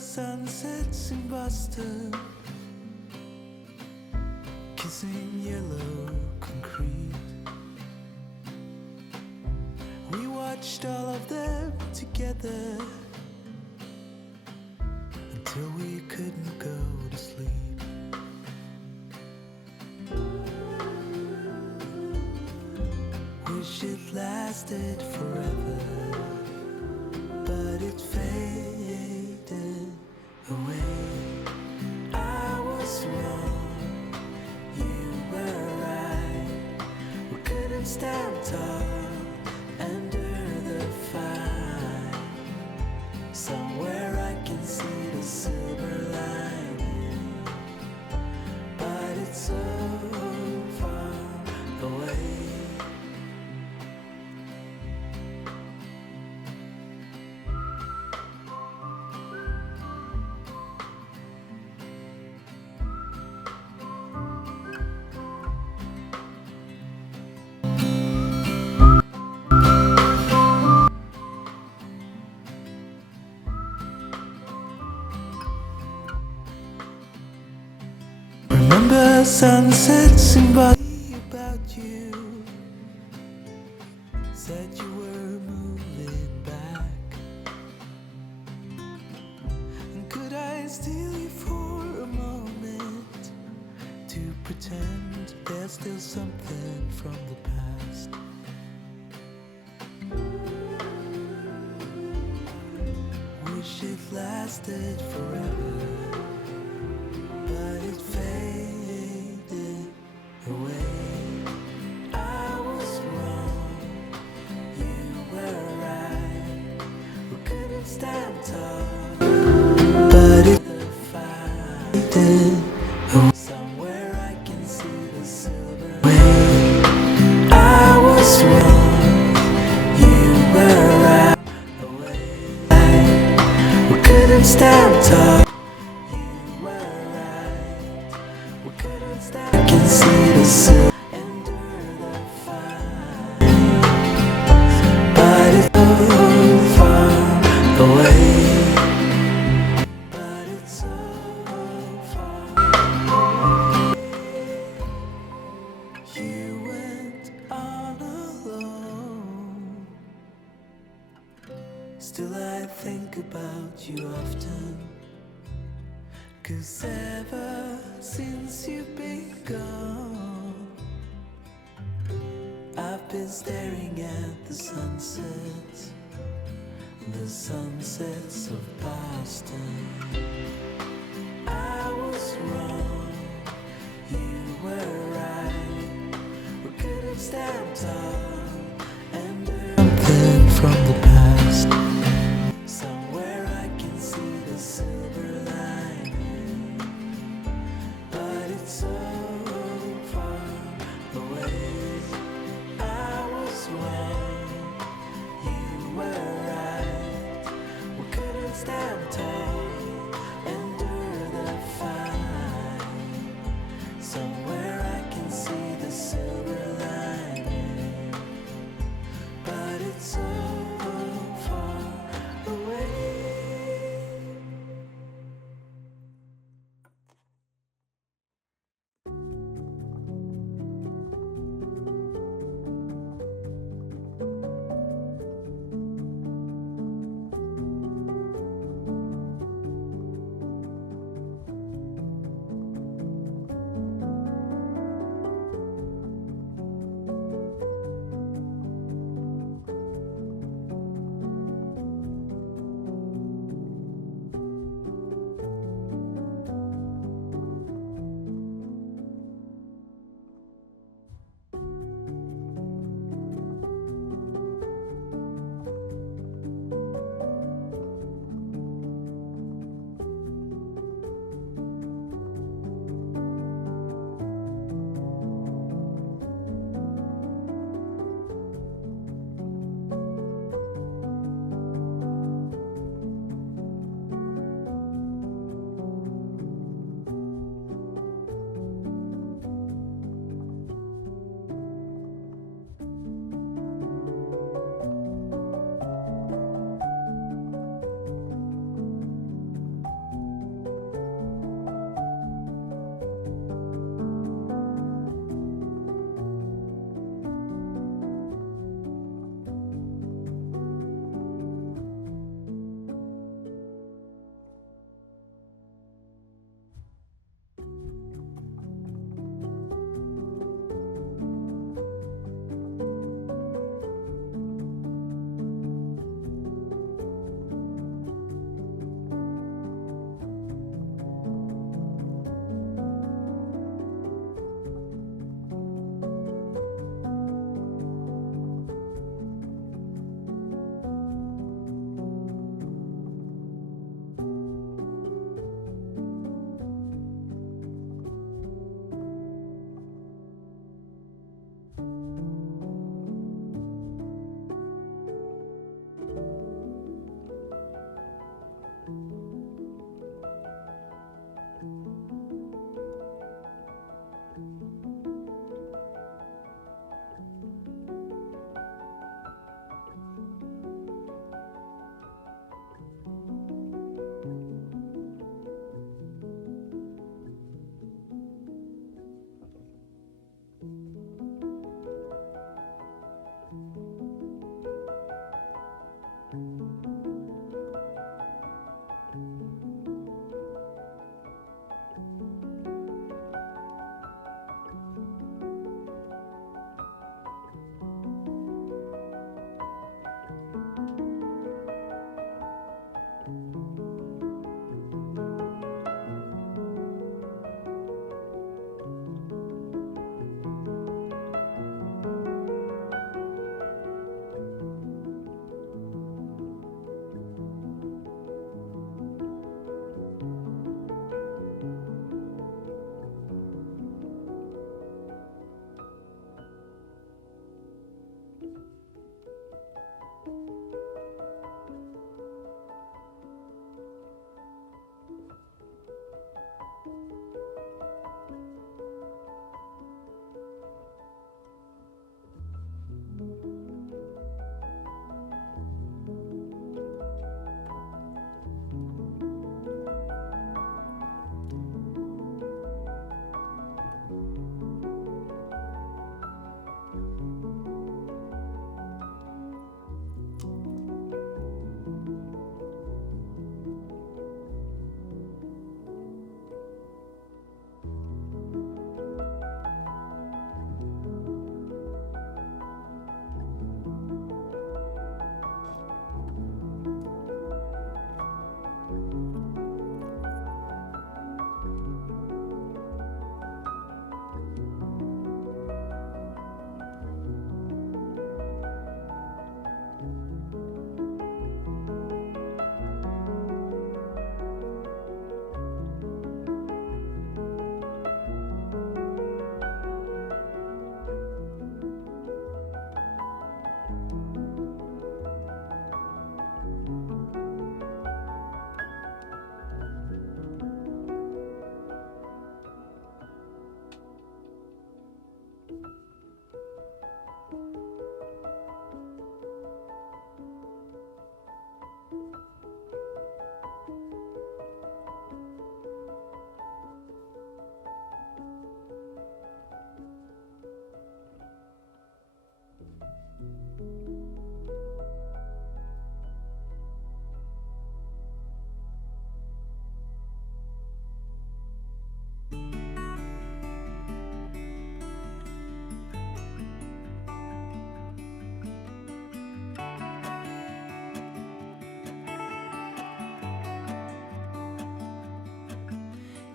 sunsets in Boston, kissing yellow concrete. We watched all of them together until we couldn't go to sleep. Wish it lasted forever, but it faded away. I was wrong, you were right. We couldn't stand tall under the fire. Somewhere I can see the silver lining, but it's so far away. Remember sunsets in Bali about you. Said you were moving back. And could I steal you for a moment to pretend there's still something from the past? Wish it lasted forever, but it faded away. I was wrong, you were right. We couldn't stand tall, but it faded away. Somewhere I can see the silver way. I was wrong, you were right. We couldn't stand tall. I can see the silver under the fire, but it's so far away. But it's so far away. You went on alone. Still I think about you often, 'cause ever since you've been gone, I've been staring at the sunsets of Boston. I was wrong, you were right. We couldn't stand tall and something from the past. Somewhere I can see the silver lining, but it's so far away. I was wrong, you were right. We couldn't stand tall under the fire. Somewhere I can see the silver lining,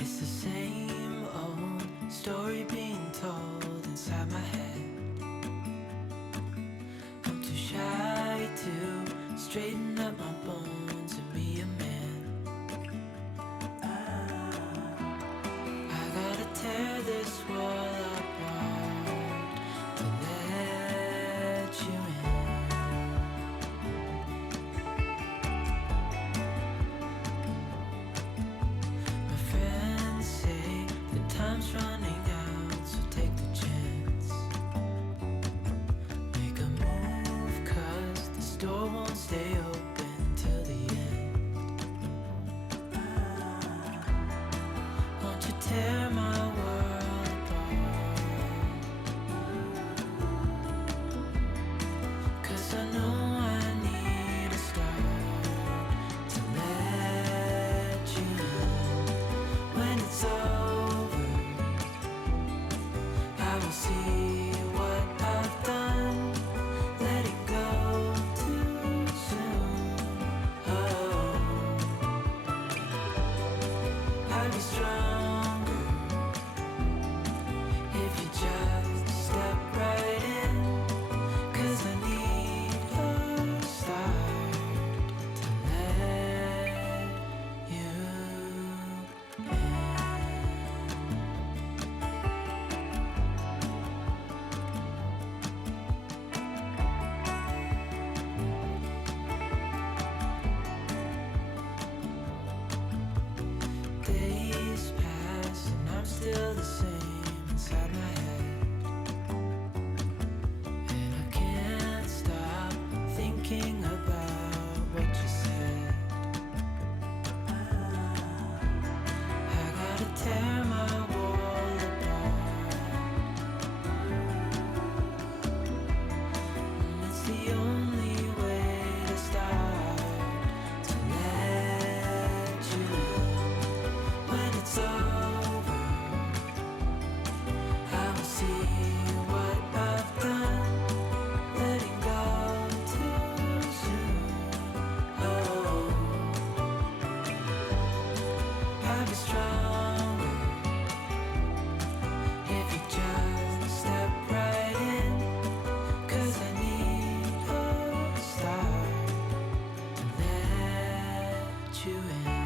It's the same old story being told inside my head. I'm too shy to straighten up my bones and be a man. I gotta tear this wall apart to let you in. My friends say the time's running out, so take the chance. Make a move, 'cause this door won't stay open till the end. Won't you tear my world apart? 'Cause I know I need a start to let you in. When it's over, I will see what I've done. Letting go too soon. Oh, I'd be stronger if you just step right in. 'Cause I need a start to let you in. Days pass and I'm still the same inside my head. And I can't stop thinking about what you said. I gotta tear my wall apart. And it's the only way to start to let you in. When it's over, I will see what I've done. Letting go too soon. Oh, I'll be stronger if you just step right in. 'Cause I need a start to let you in.